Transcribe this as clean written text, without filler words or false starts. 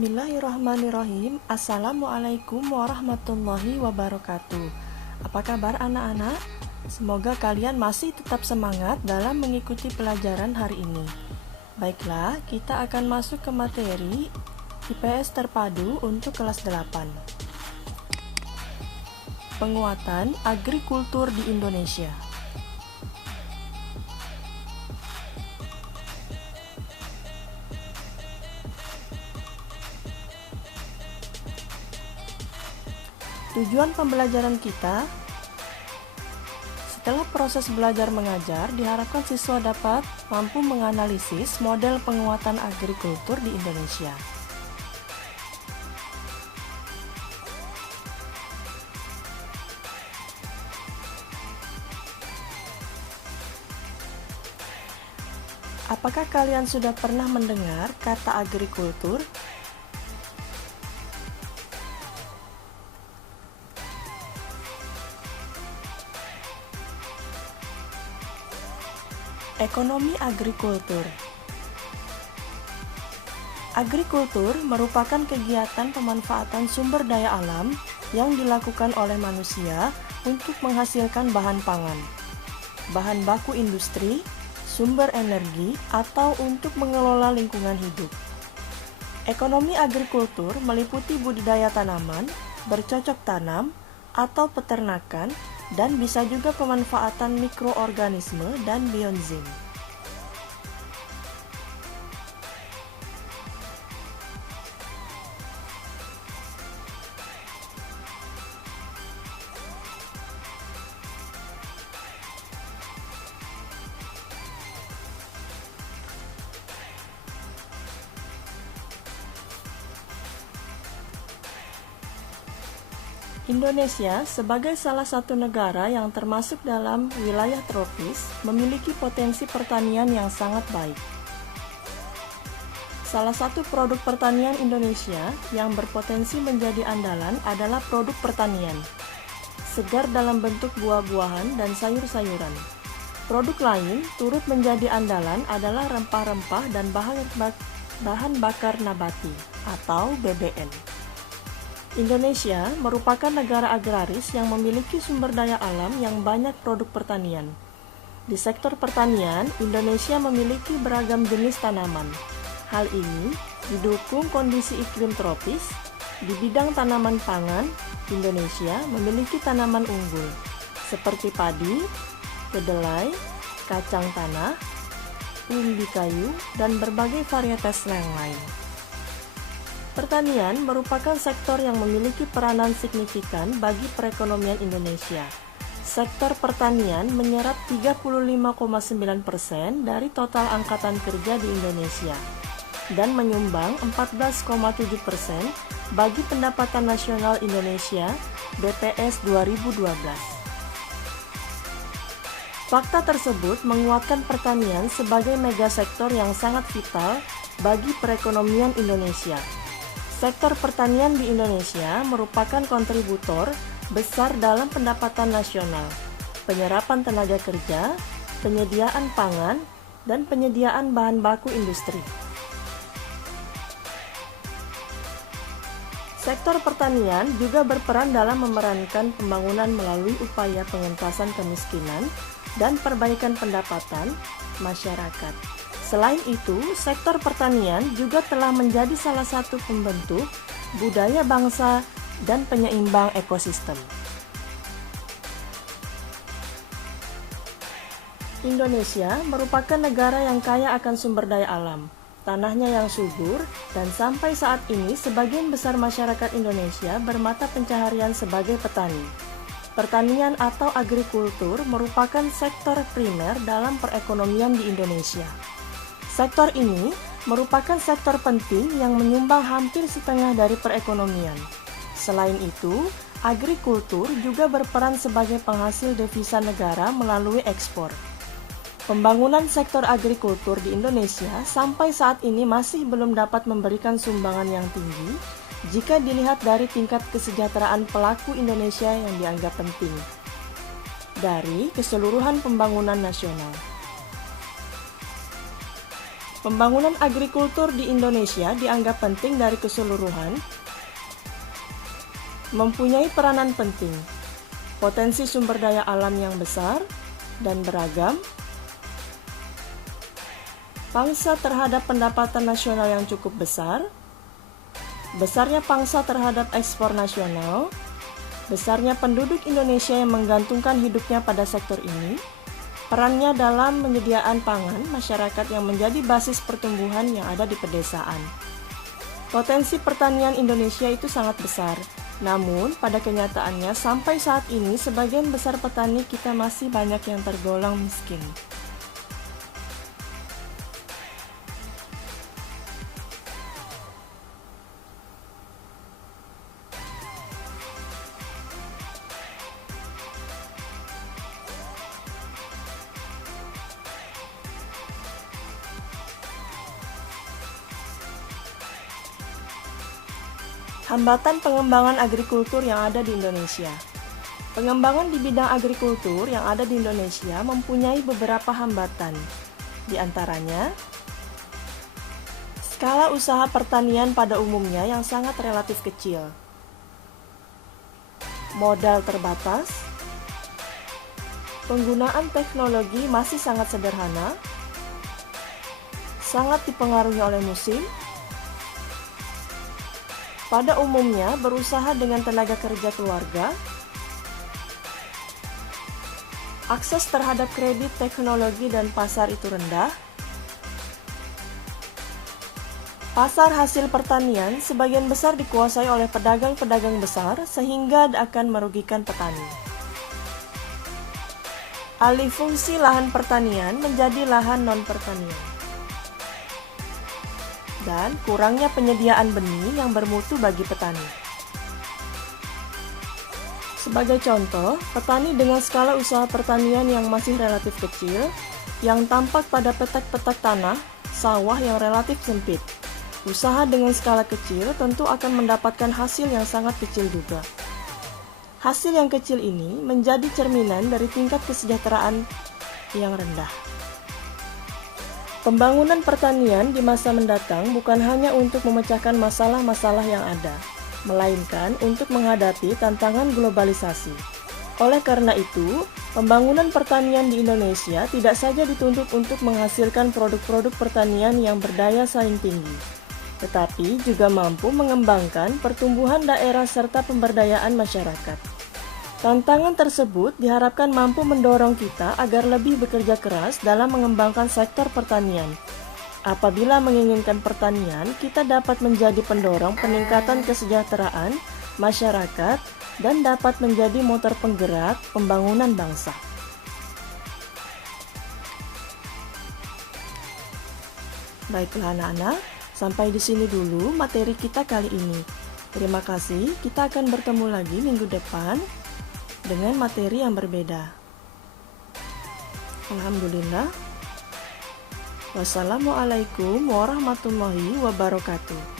Bismillahirrahmanirrahim. Assalamualaikum warahmatullahi wabarakatuh. Apa kabar anak-anak? Semoga kalian masih tetap semangat dalam mengikuti pelajaran hari ini. Baiklah, kita akan masuk ke materi IPS terpadu untuk kelas 8. Penguatan agrikultur di Indonesia. Tujuan pembelajaran kita, setelah proses belajar mengajar, diharapkan siswa dapat mampu menganalisis model penguatan agrikultur di Indonesia. Apakah kalian sudah pernah mendengar kata agrikultur? Ekonomi agrikultur. Agrikultur merupakan kegiatan pemanfaatan sumber daya alam yang dilakukan oleh manusia untuk menghasilkan bahan pangan, bahan baku industri, sumber energi, atau untuk mengelola lingkungan hidup. Ekonomi agrikultur meliputi budidaya tanaman, bercocok tanam, atau peternakan, dan bisa juga pemanfaatan mikroorganisme dan bioenzim. Indonesia sebagai salah satu negara yang termasuk dalam wilayah tropis memiliki potensi pertanian yang sangat baik. Salah satu produk pertanian Indonesia yang berpotensi menjadi andalan adalah produk pertanian, segar dalam bentuk buah-buahan dan sayur-sayuran. Produk lain turut menjadi andalan adalah rempah-rempah dan bahan bakar nabati atau BBN. Indonesia merupakan negara agraris yang memiliki sumber daya alam yang banyak produk pertanian. Di sektor pertanian, Indonesia memiliki beragam jenis tanaman. Hal ini didukung kondisi iklim tropis. Di bidang tanaman pangan, Indonesia memiliki tanaman unggul seperti padi, kedelai, kacang tanah, umbi kayu, dan berbagai varietas yang lain. Pertanian merupakan sektor yang memiliki peranan signifikan bagi perekonomian Indonesia. Sektor pertanian menyerap 35,9% dari total angkatan kerja di Indonesia dan menyumbang 14,7% bagi pendapatan nasional Indonesia BPS 2012. Fakta tersebut menguatkan pertanian sebagai megasektor yang sangat vital bagi perekonomian Indonesia. Sektor pertanian di Indonesia merupakan kontributor besar dalam pendapatan nasional, penyerapan tenaga kerja, penyediaan pangan, dan penyediaan bahan baku industri. Sektor pertanian juga berperan dalam memerankan pembangunan melalui upaya pengentasan kemiskinan dan perbaikan pendapatan masyarakat. Selain itu, sektor pertanian juga telah menjadi salah satu pembentuk budaya bangsa dan penyeimbang ekosistem. Indonesia merupakan negara yang kaya akan sumber daya alam, tanahnya yang subur, dan sampai saat ini sebagian besar masyarakat Indonesia bermata pencaharian sebagai petani. Pertanian atau agrikultur merupakan sektor primer dalam perekonomian di Indonesia. Sektor ini merupakan sektor penting yang menyumbang hampir setengah dari perekonomian. Selain itu, agrikultur juga berperan sebagai penghasil devisa negara melalui ekspor. Pembangunan sektor agrikultur di Indonesia sampai saat ini masih belum dapat memberikan sumbangan yang tinggi jika dilihat dari tingkat kesejahteraan pelaku Indonesia yang dianggap penting dari keseluruhan pembangunan nasional. Pembangunan agrikultur di Indonesia dianggap penting dari keseluruhan, mempunyai peranan penting, potensi sumber daya alam yang besar dan beragam, pangsa terhadap pendapatan nasional yang cukup besar, besarnya pangsa terhadap ekspor nasional, besarnya penduduk Indonesia yang menggantungkan hidupnya pada sektor ini, perannya dalam penyediaan pangan masyarakat yang menjadi basis pertumbuhan yang ada di pedesaan. Potensi pertanian Indonesia itu sangat besar, namun pada kenyataannya sampai saat ini sebagian besar petani kita masih banyak yang tergolong miskin. Hambatan pengembangan agrikultur yang ada di Indonesia. Pengembangan di bidang agrikultur yang ada di Indonesia mempunyai beberapa hambatan. Di antaranya, skala usaha pertanian pada umumnya yang sangat relatif kecil, modal terbatas, penggunaan teknologi masih sangat sederhana, sangat dipengaruhi oleh musim, pada umumnya berusaha dengan tenaga kerja keluarga, akses terhadap kredit, teknologi, dan pasar itu rendah, pasar hasil pertanian sebagian besar dikuasai oleh pedagang-pedagang besar sehingga akan merugikan petani. Alih fungsi lahan pertanian menjadi lahan non-pertanian. Dan kurangnya penyediaan benih yang bermutu bagi petani. Sebagai contoh, petani dengan skala usaha pertanian yang masih relatif kecil, yang tampak pada petak-petak tanah, sawah yang relatif sempit. Usaha dengan skala kecil tentu akan mendapatkan hasil yang sangat kecil juga. Hasil yang kecil ini menjadi cerminan dari tingkat kesejahteraan yang rendah. Pembangunan pertanian di masa mendatang bukan hanya untuk memecahkan masalah-masalah yang ada, melainkan untuk menghadapi tantangan globalisasi. Oleh karena itu, pembangunan pertanian di Indonesia tidak saja dituntut untuk menghasilkan produk-produk pertanian yang berdaya saing tinggi, tetapi juga mampu mengembangkan pertumbuhan daerah serta pemberdayaan masyarakat. Tantangan tersebut diharapkan mampu mendorong kita agar lebih bekerja keras dalam mengembangkan sektor pertanian. Apabila menginginkan pertanian, kita dapat menjadi pendorong peningkatan kesejahteraan masyarakat dan dapat menjadi motor penggerak pembangunan bangsa. Baiklah anak-anak, sampai di sini dulu materi kita kali ini. Terima kasih, kita akan bertemu lagi minggu depan dengan materi yang berbeda. Alhamdulillah. Wassalamualaikum warahmatullahi wabarakatuh.